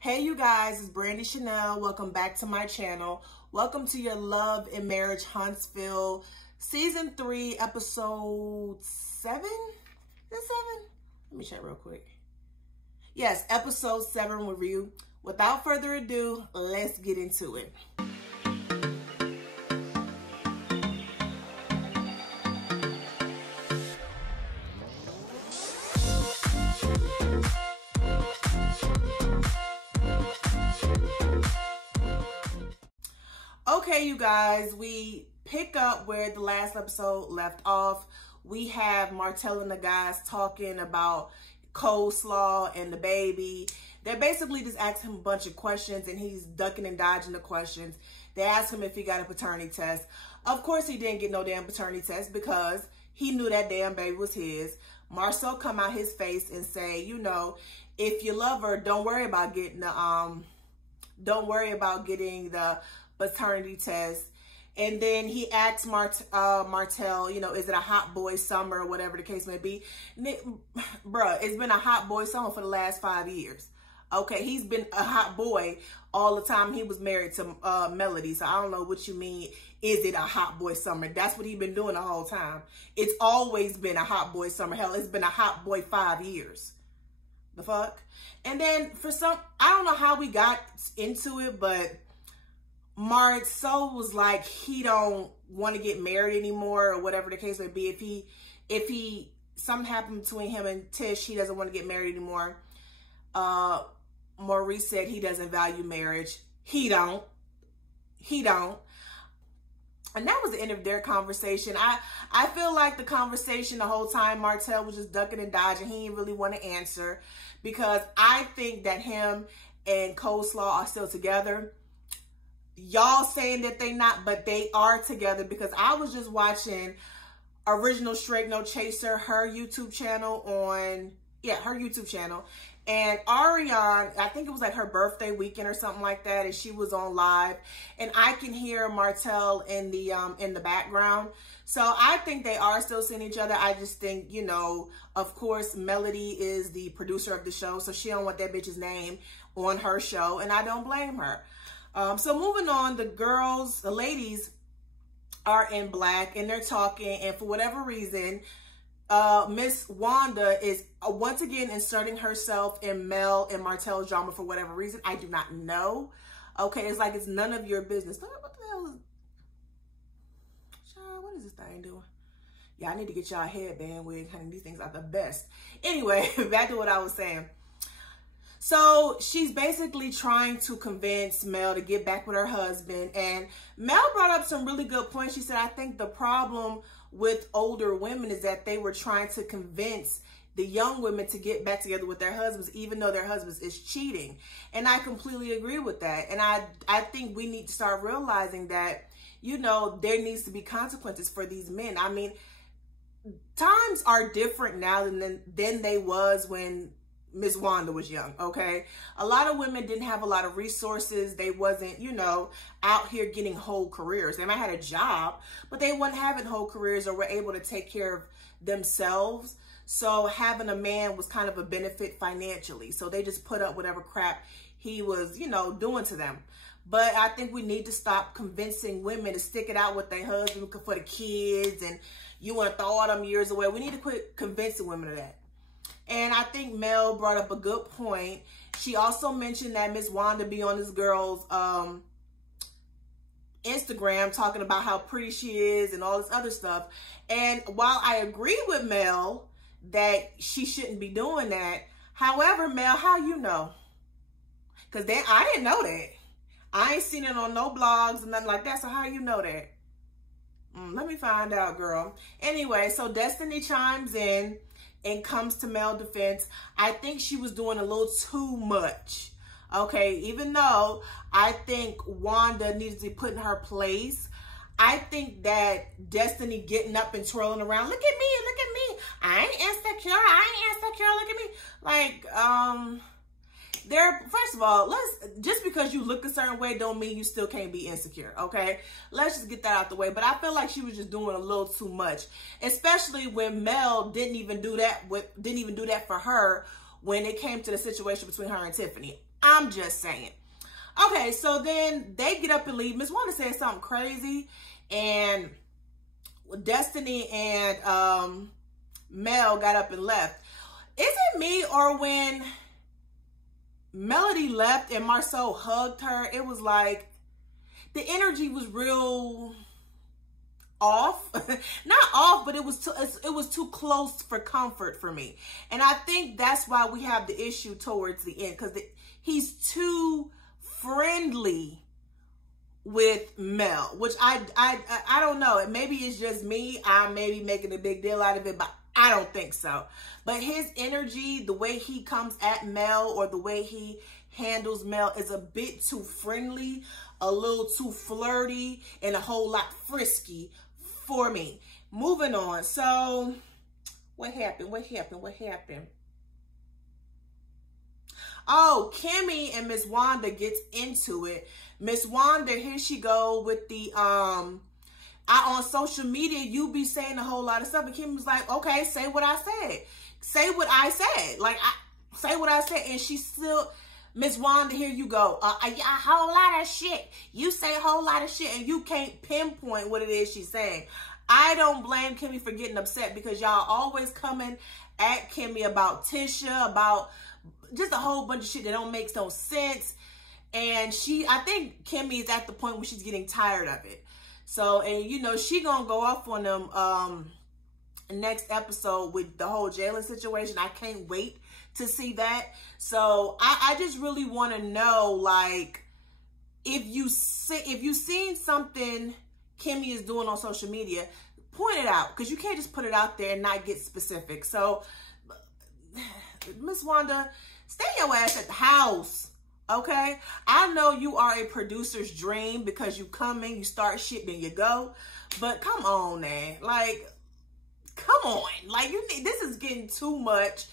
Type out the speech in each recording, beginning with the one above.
Hey you guys, it's Brandy Chanel. Welcome back to my channel. Welcome to your Love and Marriage Huntsville Season 3, Episode 7? Is it 7? Let me check real quick. Yes, Episode 7 review. Without further ado, let's get into it. Okay, you guys, we pick up where the last episode left off. We have Martell and the guys talking about coleslaw and the baby. They're basically just asking him a bunch of questions and he's ducking and dodging the questions. They ask him if he got a paternity test. Of course he didn't get no damn paternity test because he knew that damn baby was his. Marcel come out his face and say, you know, if you love her, don't worry about getting the paternity test. And then he asks Martell, you know, is it a hot boy summer or whatever the case may be? Bruh, it's been a hot boy summer for the last 5 years. Okay, he's been a hot boy all the time. He was married to Melody, so I don't know what you mean, is it a hot boy summer? That's what he's been doing the whole time. It's always been a hot boy summer. Hell, it's been a hot boy 5 years. The fuck? And then for some, I don't know how we got into it, but Marcel was like he don't want to get married anymore or whatever the case may be. If he something happened between him and Tish, he doesn't want to get married anymore. Maurice said he doesn't value marriage. He don't. And that was the end of their conversation. I feel like the conversation the whole time, Martell was just ducking and dodging. He didn't really want to answer because I think that him and Coleslaw are still together. Y'all saying that they not, but they are together because I was just watching Original Straight No Chaser, her YouTube channel her YouTube channel. And Ariane, I think it was like her birthday weekend or something like that, and she was on live, and I can hear Martell in the background. So I think they are still seeing each other. I just think, you know, of course, Melody is the producer of the show, so she don't want that bitch's name on her show, and I don't blame her. So moving on, the ladies are in black and they're talking, and for whatever reason, Miss Wanda is once again inserting herself in Mel and Martell's drama for whatever reason. I do not know. Okay, it's like it's none of your business. What the hell is... Child, what is this thing doing? Yeah, I need to get y'all a headband wig, honey. These things are the best. Anyway, back to what I was saying. So she's basically trying to convince Mel to get back with her husband. And Mel brought up some really good points. She said, I think the problem with older women is that they were trying to convince the young women to get back together with their husbands, even though their husbands is cheating. And I completely agree with that. And I think we need to start realizing that, you know, there needs to be consequences for these men. I mean, times are different now than they was when Miss Wanda was young, okay? A lot of women didn't have a lot of resources. They wasn't, you know, out here getting whole careers. They might have had a job, but they weren't having whole careers or were able to take care of themselves. So having a man was kind of a benefit financially. So they just put up whatever crap he was, you know, doing to them. But I think we need to stop convincing women to stick it out with their husband for the kids and you want to throw all them years away. We need to quit convincing women of that. And I think Mel brought up a good point. She also mentioned that Miss Wanda be on this girl's Instagram talking about how pretty she is and all this other stuff. And while I agree with Mel that she shouldn't be doing that, however, Mel, how you know? Because I didn't know that. I ain't seen it on no blogs and nothing like that. So how you know that? Let me find out, girl. Anyway, so Destiny chimes in and comes to Mel's defense. I think she was doing a little too much. Okay, even though I think Wanda needs to be put in her place, I think that Destiny getting up and twirling around, look at me, I ain't insecure, look at me. Like, first of all, just because you look a certain way don't mean you still can't be insecure, okay? Let's just get that out the way. But I feel like she was just doing a little too much, especially when Mel didn't even do that for her when it came to the situation between her and Tiffany. I'm just saying. Okay, so then they get up and leave. Miss Wanda said something crazy, and Destiny and Mel got up and left. Is it me, or when Melody left and Marceau hugged her, it was like the energy was real off? Not off, but it was too close for comfort for me. And I think that's why we have the issue towards the end, because he's too friendly with Mel, which I don't know. Maybe it's just me. I may be making a big deal out of it, but I don't think so. But his energy, the way he comes at Mel, or the way he handles Mel, is a bit too friendly, a little too flirty, and a whole lot frisky for me. Moving on. So what happened? Oh, Kimmy and Miss Wanda gets into it. Miss Wanda, here she go with the, on social media, you be saying a whole lot of stuff. And Kimmy was like, okay, say what I said. Say what I said. Like, say what I said. And she still, Miss Wanda, here you go. A whole lot of shit. You say a whole lot of shit, and you can't pinpoint what it is she's saying. I don't blame Kimmy for getting upset, because y'all always coming at Kimmy about Tisha, about just a whole bunch of shit that don't make no sense. And I think Kimmy is at the point where she's getting tired of it. So, and you know, she gonna go off on them next episode with the whole Jalen situation. I can't wait to see that. So I just really want to know, like, if you seen something Kimmy is doing on social media, point it out, because you can't just put it out there and not get specific. So Miss Wanda, stay your ass at the house. Okay, I know you are a producer's dream, because you come in, you start shit, then you go. But come on, man. Like, come on. Like, this is getting too much,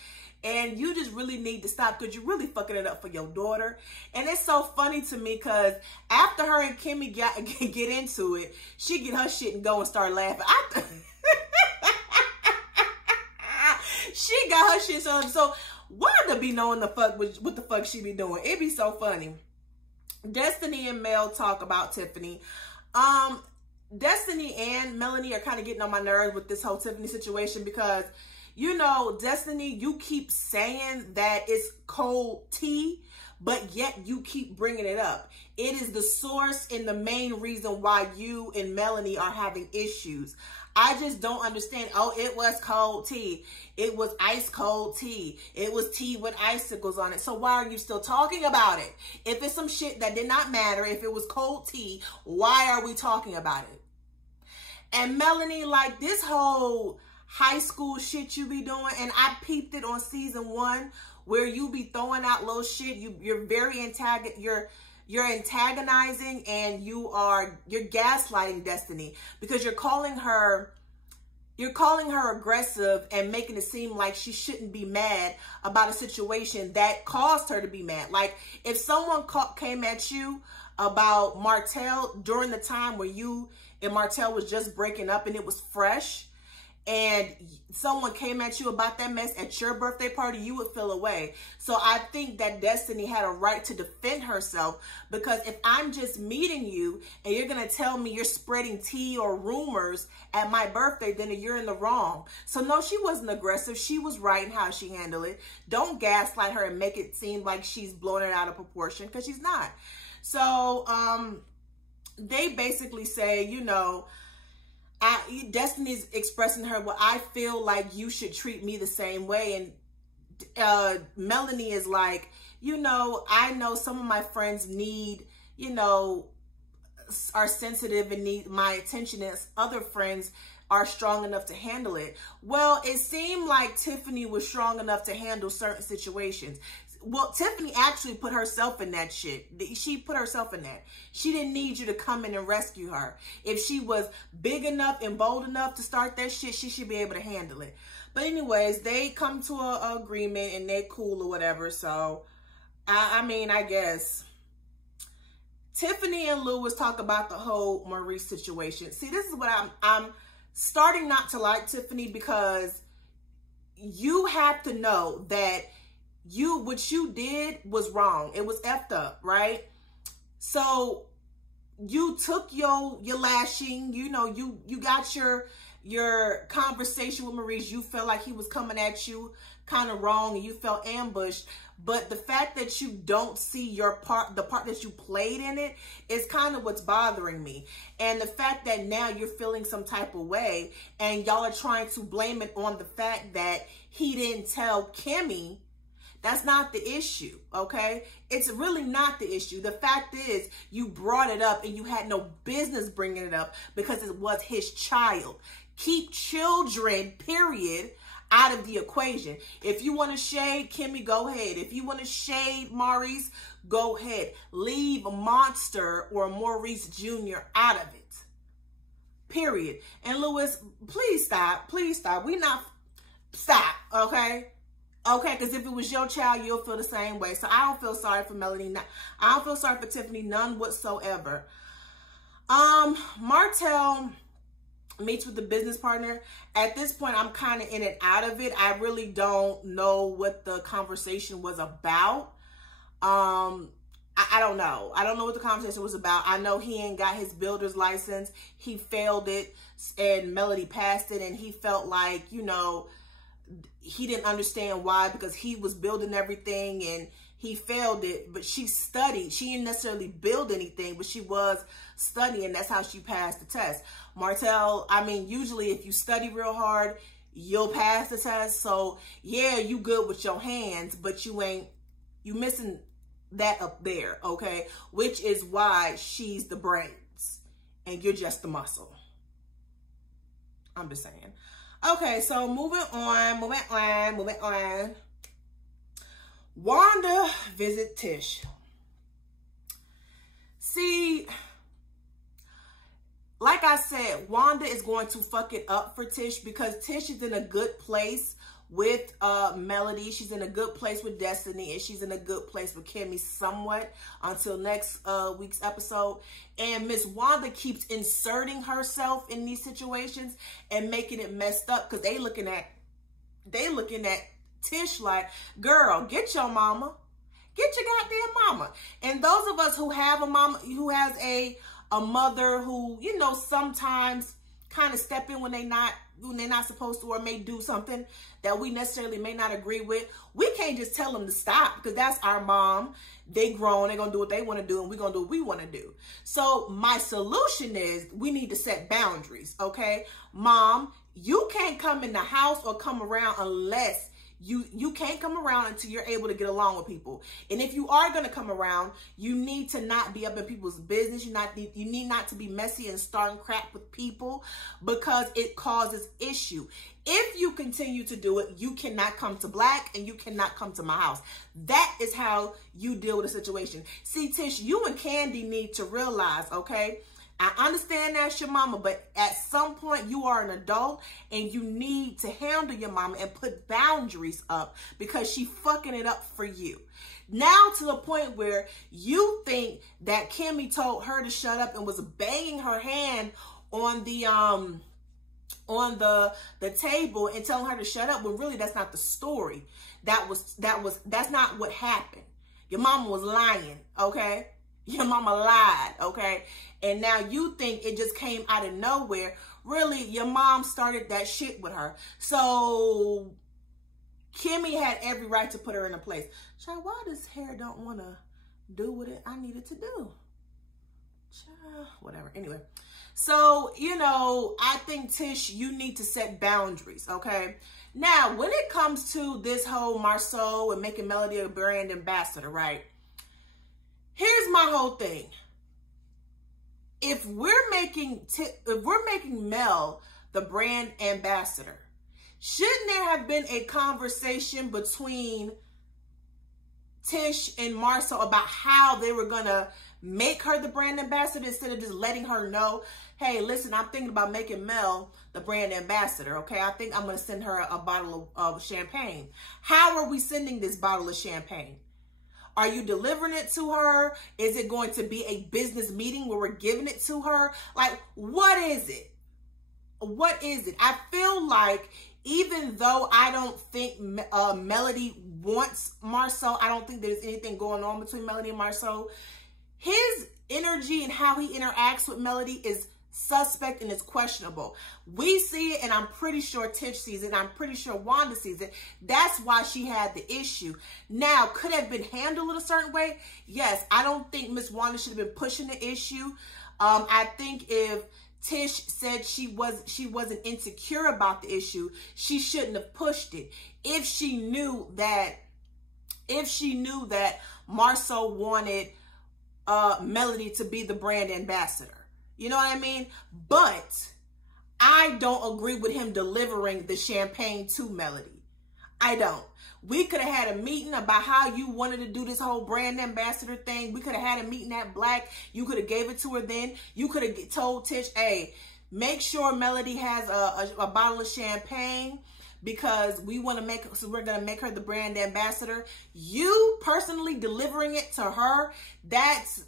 and you just really need to stop, because you're really fucking it up for your daughter. And it's so funny to me, because after her and Kimmy get into it, she get her shit and go and start laughing. She got her shit so Wanda be knowing what the fuck she be doing. It be so funny. Destiny and Mel talk about Tiffany. Destiny and Melanie are kind of getting on my nerves with this whole Tiffany situation, because, you know, Destiny, you keep saying that it's cold tea, but yet you keep bringing it up. It is the source and the main reason why you and Melanie are having issues. I just don't understand. Oh, it was cold tea. It was ice cold tea. It was tea with icicles on it. So why are you still talking about it? If it's some shit that did not matter, if it was cold tea, why are we talking about it? And Melanie, like, this whole high school shit you be doing, and I peeped it on season 1, where you be throwing out little shit. You're very you're antagonizing, and you're gaslighting Destiny, because you're calling her aggressive and making it seem like she shouldn't be mad about a situation that caused her to be mad. Like, if someone came at you about Martell during the time where you and Martell was just breaking up and it was fresh, and someone came at you about that mess at your birthday party, you would feel away. So I think that Destiny had a right to defend herself, because if I'm just meeting you and you're going to tell me you're spreading tea or rumors at my birthday, then you're in the wrong. So no, she wasn't aggressive. She was right in how she handled it. Don't gaslight her and make it seem like she's blowing it out of proportion, because she's not. So they basically say, you know, Destiny's expressing her, well, I feel like you should treat me the same way. And Melanie is like, you know, I know some of my friends need, you know, are sensitive and need my attention, as other friends are strong enough to handle it. Well, it seemed like Tiffany was strong enough to handle certain situations. Well, Tiffany actually put herself in that shit. She put herself in that. She didn't need you to come in and rescue her. If she was big enough and bold enough to start that shit, she should be able to handle it. But anyways, they come to an agreement and they cool or whatever. So, I mean, I guess. Tiffany and Lewis talk about the whole Maurice situation. See, this is what I'm starting not to like Tiffany, because you have to know that what you did was wrong. It was effed up, right? So you took your lashing, you know, you got your conversation with Maurice. You felt like he was coming at you kind of wrong and you felt ambushed. But the fact that you don't see your part, the part that you played in it, is kind of what's bothering me. And the fact that now you're feeling some type of way and y'all are trying to blame it on the fact that he didn't tell Kimmy, that's not the issue, okay? It's really not the issue. The fact is, you brought it up and you had no business bringing it up because it was his child. Keep children, period, out of the equation. If you want to shade Kimmy, go ahead. If you want to shade Maurice, go ahead. Leave Monster or Maurice Jr. out of it, period. And Lewis, please stop. Please stop. Stop, okay? Okay, because if it was your child, you'll feel the same way. So I don't feel sorry for Melody. I don't feel sorry for Tiffany, none whatsoever. Martell meets with the business partner. At this point, I'm kind of in and out of it. I really don't know what the conversation was about. I don't know. I don't know what the conversation was about. I know he ain't got his builder's license. He failed it and Melody passed it, and he felt like, you know, he didn't understand why, because he was building everything and he failed it. But she studied. She didn't necessarily build anything, but she was studying. That's how she passed the test. Martell, I mean, usually if you study real hard, you'll pass the test. So yeah, you good with your hands, but you missing that up there, okay? Which is why she's the brains and you're just the muscle. I'm just saying. Okay, so moving on. Wanda visit Tish. See, like I said, Wanda is going to fuck it up for Tish because Tish is in a good place with Melody. She's in a good place with Destiny, and she's in a good place with Kimmy somewhat until next week's episode. And Miss Wanda keeps inserting herself in these situations and making it messed up because they looking at Tish like, girl, get your mama. Get your goddamn mama. And those of us who have a mama, who has a mother who, you know, sometimes kind of step in when they're not supposed to, or may do something that we necessarily may not agree with, we can't just tell them to stop because that's our mom. They grown, they're gonna do what they want to do, and we're gonna do what we want to do. So my solution is we need to set boundaries, okay? Mom, you can't come in the house or come around unless you can't come around until you're able to get along with people. And if you are going to come around, you need to not be up in people's business. You need not to be messy and starting crap with people because it causes issue. If you continue to do it, you cannot come to Black and you cannot come to my house. That is how you deal with a situation. See, Tish, you and Candy need to realize, okay, I understand that's your mama, but at some point you are an adult and you need to handle your mama and put boundaries up because she fucking it up for you. Now to the point where you think that Kimmy told her to shut up and was banging her hand on the table and telling her to shut up, when really that's not the story. That's not what happened. Your mama was lying, okay? Your mama lied, okay? And now you think it just came out of nowhere. Really, your mom started that shit with her. So Kimmy had every right to put her in a place. Child, why this hair don't want to do what I needed to do? Child, whatever. Anyway, so, you know, I think, Tish, you need to set boundaries, okay? Now, when it comes to this whole Marceau and making Melody a brand ambassador, right? Here's my whole thing. If we're making Mel the brand ambassador, shouldn't there have been a conversation between Tish and Marceau about how they were gonna make her the brand ambassador instead of just letting her know, hey, listen, I'm thinking about making Mel the brand ambassador, okay? I think I'm gonna send her a bottle of champagne. How are we sending this bottle of champagne? Are you delivering it to her? Is it going to be a business meeting where we're giving it to her? Like, what is it? What is it? I feel like Even though I don't think Melody wants Marceau, I don't think there's anything going on between Melody and Marceau. His energy and how he interacts with Melody is suspect and it's questionable. We see it, and I'm pretty sure Tish sees it, and I'm pretty sure Wanda sees it. That's why she had the issue. Now, could it have been handled a certain way? Yes. I don't think Miss Wanda should have been pushing the issue. I think if Tish said she wasn't insecure about the issue, she shouldn't have pushed it. If she knew that Marceau wanted Melody to be the brand ambassador. You know what I mean? But I don't agree with him delivering the champagne to Melody. I don't. We could have had a meeting about how you wanted to do this whole brand ambassador thing. We could have had a meeting at Black. You could have gave it to her then. You could have told Tish, hey, make sure Melody has a bottle of champagne because we want to we're going to make her the brand ambassador. You personally delivering it to her, that's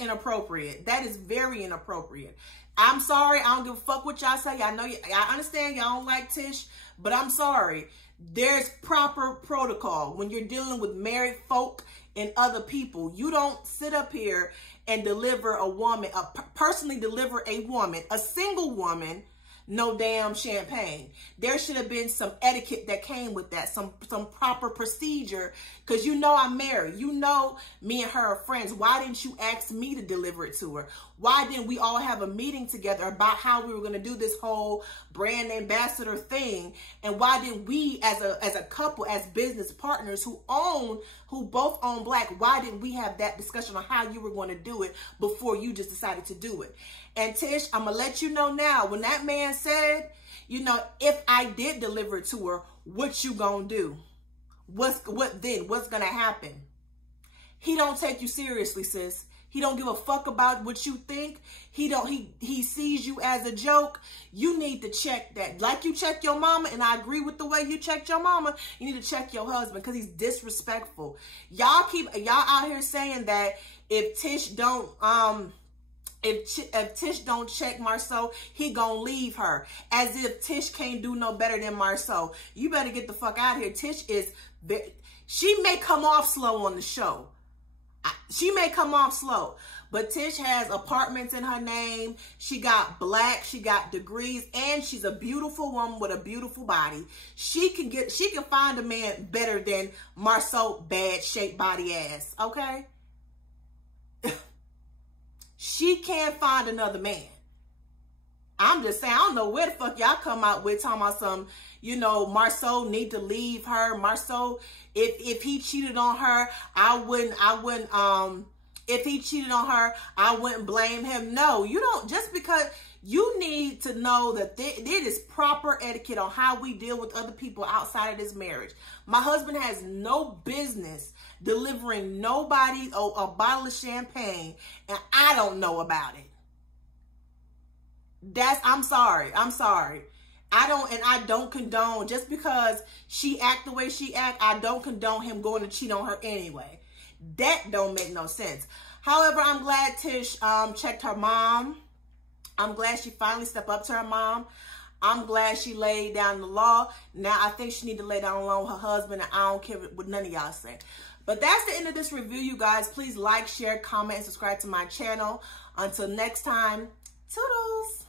inappropriate. That is very inappropriate. I'm sorry. I don't give a fuck what y'all say. I know I understand y'all don't like Tish, but I'm sorry. There's proper protocol when you're dealing with married folk and other people. You don't sit up here and deliver a woman, personally deliver a woman, a single woman, no damn champagne. There should have been some etiquette that came with that, some proper procedure, because you know I'm married. You know me and her are friends. Why didn't you ask me to deliver it to her? Why didn't we all have a meeting together about how we were going to do this whole brand ambassador thing? And why didn't we as a couple, as business partners who both own Black, why didn't we have that discussion on how you were going to do it before you just decided to do it? And Tish, I'm going to let you know now, when that man said, you know, if I did deliver it to her, what you going to do? What then? What's going to happen? He don't take you seriously, sis. He don't give a fuck about what you think. He sees you as a joke. You need to check that. Like you check your mama, and I agree with the way you checked your mama, you need to check your husband because he's disrespectful. Y'all out here saying that if Tish don't if Tish don't check Marceau, he gonna leave her. As if Tish can't do no better than Marceau. You better get the fuck out of here. Tish she may come off slow on the show. She may come off slow, but Tish has apartments in her name. She got Black, she got degrees, and she's a beautiful woman with a beautiful body. She can find a man better than Marceau bad shaped body ass, okay? She can't find another man. I'm just saying, I don't know where the fuck y'all come out with talking about some, you know, Marceau need to leave her. Marceau, if he cheated on her, if he cheated on her, I wouldn't blame him. No, you don't. Just because you need to know that there is proper etiquette on how we deal with other people outside of this marriage. My husband has no business delivering nobody a bottle of champagne, and I don't know about it. I'm sorry. I don't condone, just because she act the way she act, I don't condone him going to cheat on her anyway. That don't make no sense. However, I'm glad Tish checked her mom. I'm glad she finally stepped up to her mom. I'm glad she laid down the law. Now I think she need to lay down the law with her husband, and I don't care what none of y'all say. But that's the end of this review, you guys. Please like, share, comment, and subscribe to my channel. Until next time, toodles.